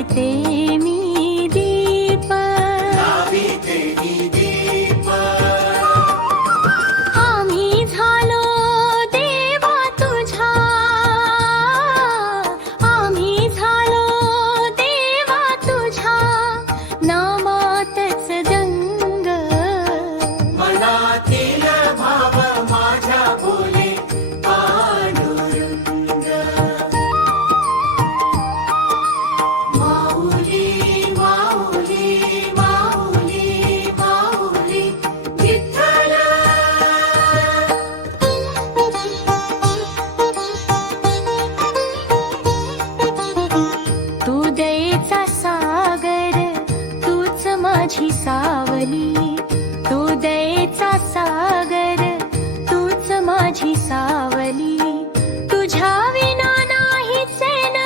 लाविते मी दीप आम्ही झालो देवा तुझ्या आम्ही झालो देवा तुझ्या नामातच दंग मनातील भाव माझ्या बोले पांडुरंग माऊली माऊली माऊली माऊली विठ्ठल तू दयेचा सागर तूच माझी सावली तू दयेचा सागर तूच माझी सावली तुझ्या विना नाही चैन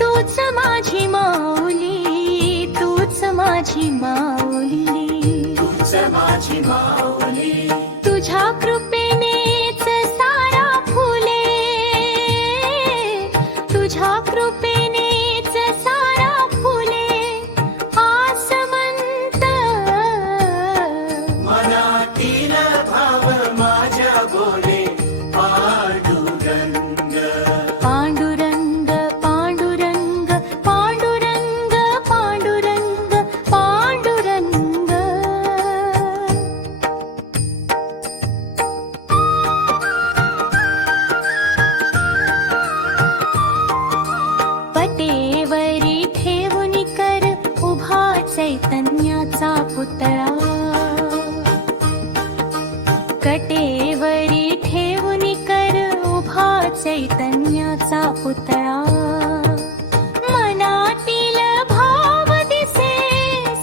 तूच माझी माऊली तूच माझी माऊली तूच माझी माऊली तुझ्या कृपेनेच सारा फुले तुझ्या कृपेनेच सारा फुले आसमंत मनातील भाव माझ्या बोले पांडुरंग पांडुरंग पांडुरंग पांडुरंग पांडुरंग पांडुरंग पटेवरी ठेवून कर उभा चैतन्याचा पुतळा कटेवरी ठेवून कर उभा चैतन्याचा पुतळा मनातील भाव दिसे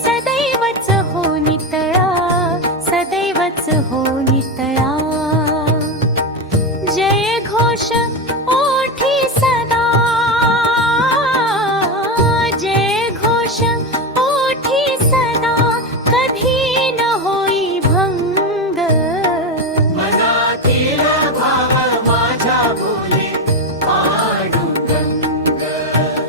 सदैवच हो नितळा सदैवच हो नितळा जय घोष ओठी सदा जय घोष ओठी सदा कधी न होई भंग मनातील भाव माझ्या बोले पांडुरंग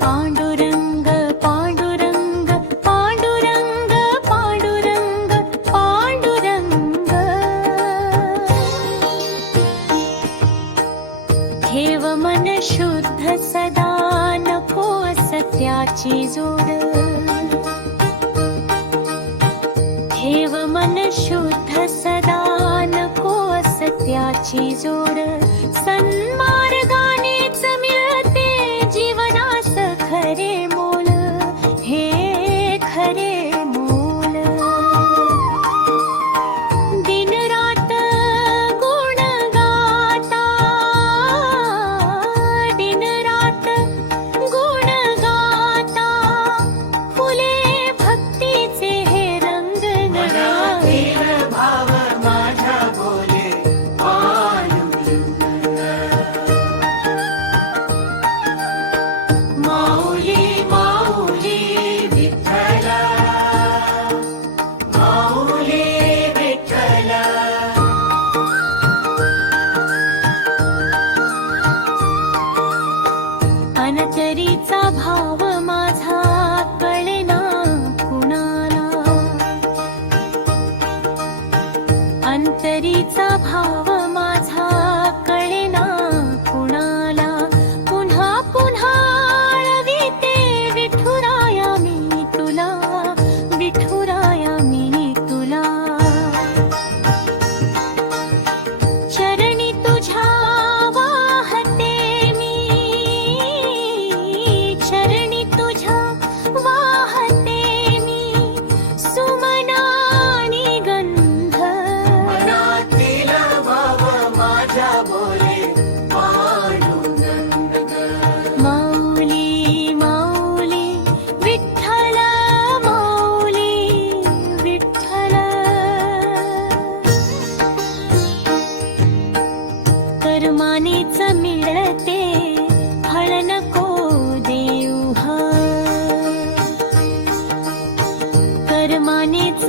पांडुरंग पांडुरंग पांडुरंग पांडुरंग पांडुरंग ठेव मन शुद्ध सदा नको सत्याची जोड ठेव मन शुद्ध सदा नको सत्याची जोड सन्मार्गानेच मिळते जीवनास खरे मोल हे खरे मोल दिन रात गुण गाता दिन रात गुण गाता फुले भक्तीचे हे रंग मनातील भाव माझ्या बोले पांडुरंग माऊली माऊली विठ्ठल माऊली विठ्ठल अनचरीचा भाव माझा कळेना कुणाला अंतरीचा भाव माझा कळेना कुणाला पुन्हा पुन्हा आळविते विठुराया मी तुला विठुराया मी तुला चरणी तुझ्या वाहते मी चरणी तुझ्या वाहते मी सुमनानी गंध मनातील भाव माझ्या बोले पांडुरंग माऊली माऊली विठ्ठल माऊली विठ्ठल कर्मानेच मिळते फळ नको देऊ हा कर्मानेच